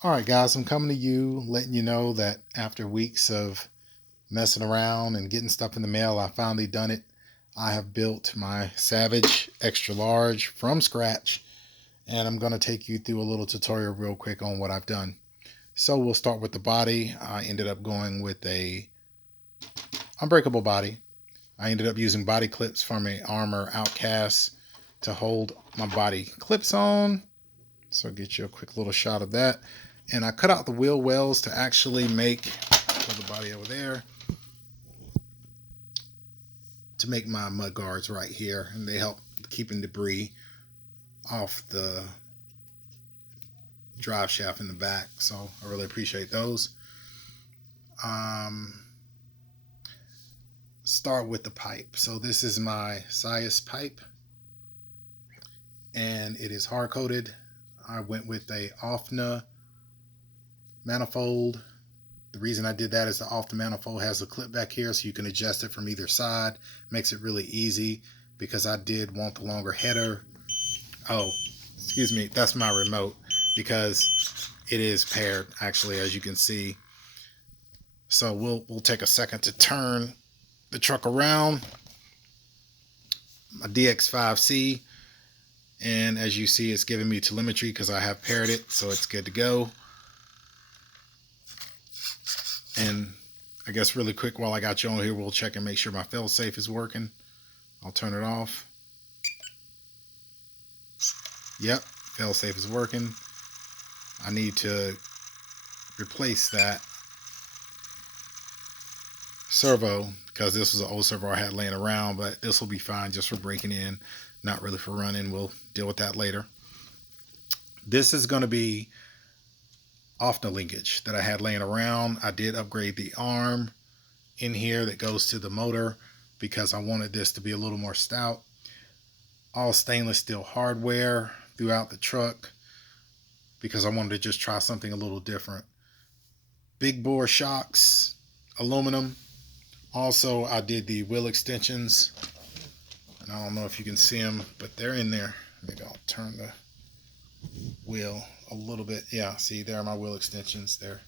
All right, guys, I'm coming to you, letting you know that after weeks of messing around and getting stuff in the mail, I finally done it. I have built my Savage Extra Large from scratch, and I'm going to take you through a little tutorial real quick on what I've done. So we'll start with the body. I ended up going with a unbreakable body. I ended up using body clips from a Armor Outcast to hold my body clips on. So I'll get you a quick little shot of that. And I cut out the wheel wells to actually put the body over there, to make my mud guards right here. And they help keeping debris off the drive shaft in the back. So I really appreciate those. Um, Start with the pipe. So this is my Sias pipe, and it is hard coated. I went with a OFNA manifold. The reason I did that is the OFNA manifold has a clip back here so you can adjust it from either side. Makes it really easy because I did want the longer header. Oh, excuse me, that's my remote because it is paired actually, as you can see. So we'll take a second to turn the truck around. My DX5C, and as you see, it's giving me telemetry because I have paired it, so it's good to go. And I guess really quick, while I got you on here, we'll check and make sure my failsafe is working. I'll turn it off. Yep, failsafe is working. I need to replace that servo because this was an old servo I had laying around, but this will be fine just for breaking in, not really for running. We'll deal with that later. This is going to be off the linkage that I had laying around. I did upgrade the arm in here that goes to the motor because I wanted this to be a little more stout. All stainless steel hardware throughout the truck because I wanted to just try something a little different. Big bore shocks, aluminum. Also, I did the wheel extensions, and I don't know if you can see them, but they're in there. Maybe I'll turn the wheel a little bit. Yeah, see, there are my wheel extensions. They're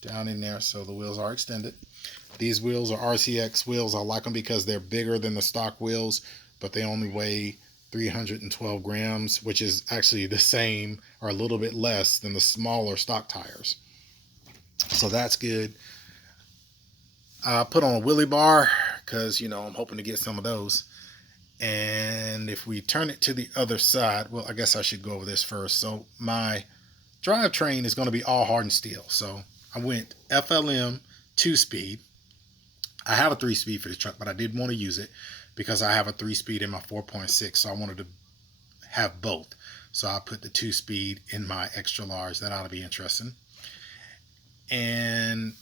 down in there, so the wheels are extended. These wheels are RCX wheels. I like them because they're bigger than the stock wheels, but they only weigh 312 grams, which is actually the same or a little bit less than the smaller stock tires. So that's good. I put on a wheelie bar because, I'm hoping to get some of those. And if we turn it to the other side, well, I guess I should go over this first. So my drivetrain is going to be all hardened steel. So I went FLM 2-speed. I have a 3-speed for this truck, but I did want to use it because I have a 3-speed in my 4.6. So I wanted to have both. So I put the 2-speed in my extra large. That ought to be interesting. And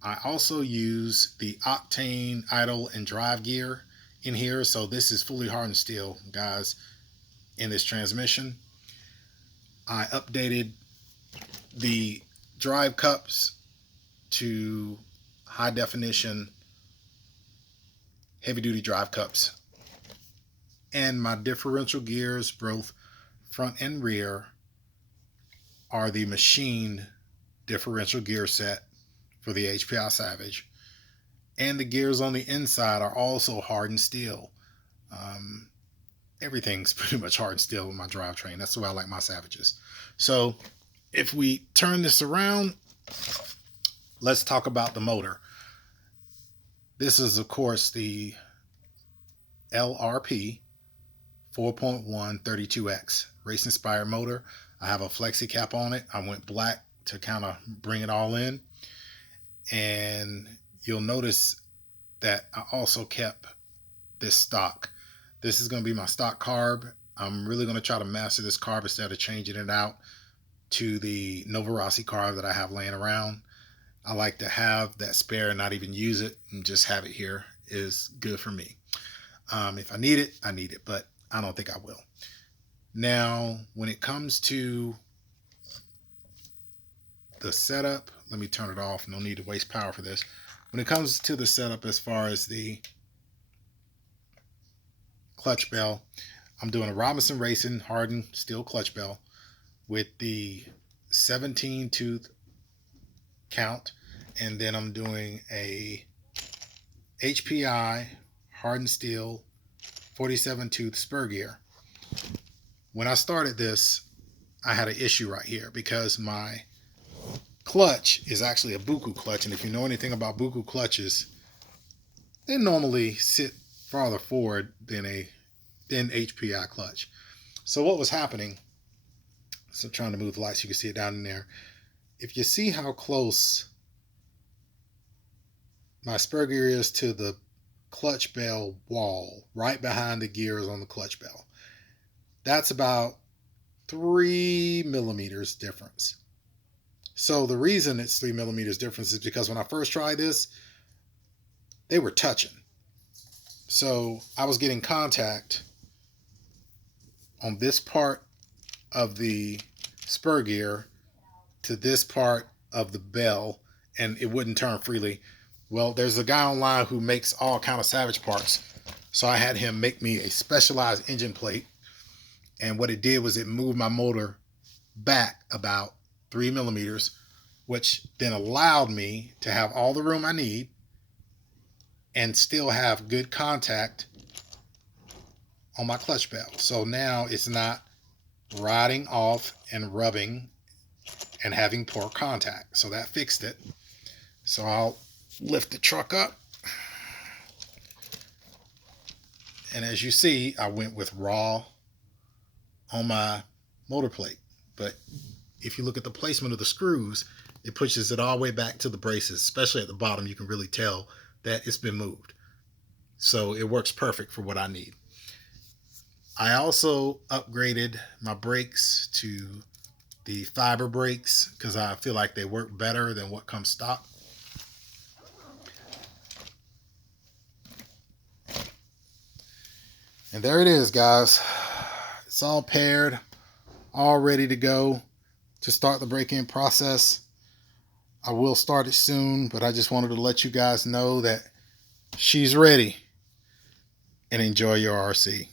I also use the Octane idle and drive gear in here. So this is fully hardened steel, guys, in this transmission. I updated the drive cups to high definition heavy duty drive cups. And my differential gears, both front and rear, are the machined differential gear set for the HPI Savage. And the gears on the inside are also hardened steel. Everything's pretty much hardened steel with my drivetrain. That's the way I like my Savages. So if we turn this around, let's talk about the motor. This is, of course, the LRP 4.1 32X race inspired motor. I have a flexi cap on it. I went black to kind of bring it all in. And you'll notice that I also kept this stock. This is going to be my stock carb. I'm really going to try to master this carb instead of changing it out to the Novarossi carb that I have laying around. I like to have that spare and not even use it and just have it here is good for me. If I need it, I need it, but I don't think I will. Now, when it comes to the setup, let me turn it off. No need to waste power for this. When it comes to the setup as far as the clutch bell, I'm doing a Robinson Racing hardened steel clutch bell with the 17 tooth count, and then I'm doing a HPI hardened steel 47 tooth spur gear. When I started this, I had an issue right here because my clutch is actually a buku clutch, and if you know anything about buku clutches, they normally sit farther forward than a HPI clutch. So what was happening, so I'm trying to move the light so you can see it down in there. If you see how close my spur gear is to the clutch bell wall, right behind the gears on the clutch bell, that's about 3 millimeters difference. So the reason it's 3 millimeters difference is because when I first tried this, they were touching. So I was getting contact on this part of the spur gear to this part of the bell, and it wouldn't turn freely. Well, there's a guy online who makes all kind of savage parts, so I had him make me a specialized engine plate, and what it did was it moved my motor back about 3 millimeters, which then allowed me to have all the room I need and still have good contact on my clutch bell. So now it's not riding off and rubbing and having poor contact. So that fixed it. So I'll lift the truck up. And as you see, I went with raw on my motor plate. But if you look at the placement of the screws, it pushes it all the way back to the braces, especially at the bottom. You can really tell that it's been moved. So it works perfect for what I need. I also upgraded my brakes to the fiber brakes because I feel like they work better than what comes stock. And there it is, guys. It's all paired, all ready to go to start the break-in process. I will start it soon, but I just wanted to let you guys know that she's ready. And enjoy your RC.